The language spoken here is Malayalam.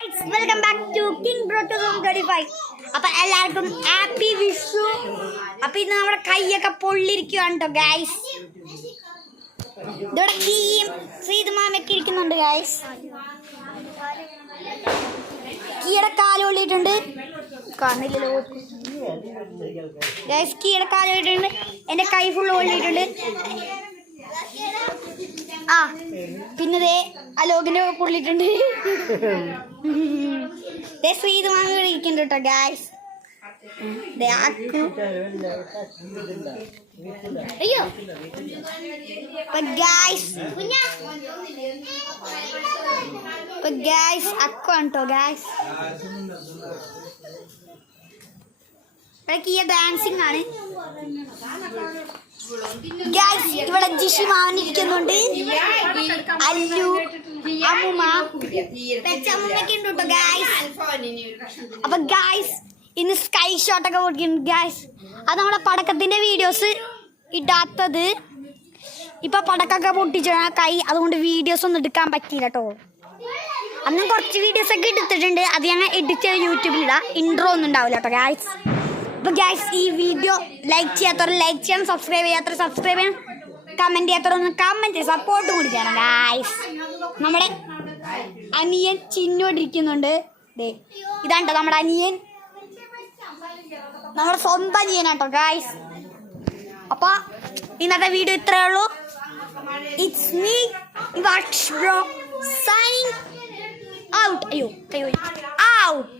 Welcome back to king bro 35. അപ്പൊ എല്ലാവർക്കും ഹാപ്പി വിഷു. അപ്പൊ ഇന്ന് നമ്മുടെ കൈയൊക്കെ പൊള്ളിരിക്കുകയാണ് കേട്ടോ ഗൈസ്. ഇവിടെ കീയും ശ്രീതുമാമൊക്കെ ഇരിക്കുന്നുണ്ട് ഗൈസ്. കീയുടെ കാല് പൊള്ളിയിട്ടുണ്ട്, കാണില്ലല്ലോ ഗൈസ്. കീയുടെ കാല് പൊള്ളിയിട്ടുണ്ട്, എൻ്റെ കൈ ഫുള്ള് പൊള്ളിയിട്ടുണ്ട്. ആ പിന്നെ അലോകിന്റെ പൊള്ളിയിട്ടുണ്ട്. ശ്രീതുമാമി ഇവിടെ ഇരിക്കുന്നുണ്ട് കേട്ടോ ഗൈസ്. അയ്യോ ഗൈസ് അക്കാണ് കേട്ടോ ഗൈസ്. ഇവിടേക്ക് ഈ ഡാൻസിങ് ആണ് ഗൈസ്. ഇവിടെ ജിഷി മാവനിരിക്കുന്നുണ്ട്, അല്ലു അമ്മൂമ്മ പെച്ചമ്മൂമ്മയൊക്കെ ഉണ്ട് കേട്ടോ ഗൈസ്. അപ്പൊ ഗൈസ് ഇന്ന് സ്കൈ ഷോട്ടൊക്കെ പൊട്ടിക്കുന്നുണ്ട് ഗൈസ്. അത് നമ്മുടെ പടക്കത്തിന്റെ വീഡിയോസ് ഇടാത്തത്. ഇപ്പൊ പടക്കൊക്കെ പൊട്ടിച്ചാണ് കൈ, അതുകൊണ്ട് വീഡിയോസ് ഒന്നും എടുക്കാൻ പറ്റിയില്ല കേട്ടോ. അന്ന് കുറച്ച് വീഡിയോസ് ഒക്കെ എടുത്തിട്ടുണ്ട്, അത് ഞങ്ങൾ എഡിറ്റ് ചെയ്ത് യൂട്യൂബിലിടാം. ഇൻട്രോ ഒന്നും ഉണ്ടാവില്ല കേട്ടോ ഗൈസ്. അപ്പൊ ഗൈസ് ഈ വീഡിയോ ലൈക്ക് ചെയ്യാത്തവർ ലൈക്ക് ചെയ്യണം, സബ്സ്ക്രൈബ് ചെയ്യാത്തവർ സബ്സ്ക്രൈബ് ചെയ്യണം, കമന്റ് ചെയ്യാത്തവർ ഒന്ന് കമന്റ് ചെയ്ത് സപ്പോർട്ട് കൂടി ചെയ്യണം ഗൈസ്. നമ്മുടെ അനിയൻ ചിന്നോണ്ടിരിക്കുന്നുണ്ട്. ഇതാണ്ടോ നമ്മുടെ അനിയൻ, നമ്മുടെ സ്വന്തം അനിയനാട്ടോ ഗൈസ്. അപ്പൊ ഇന്നത്തെ വീഡിയോ ഇത്രയേ ഉള്ളൂ. It's me what's bro signing out. അയ്യോ ഔട്ട്.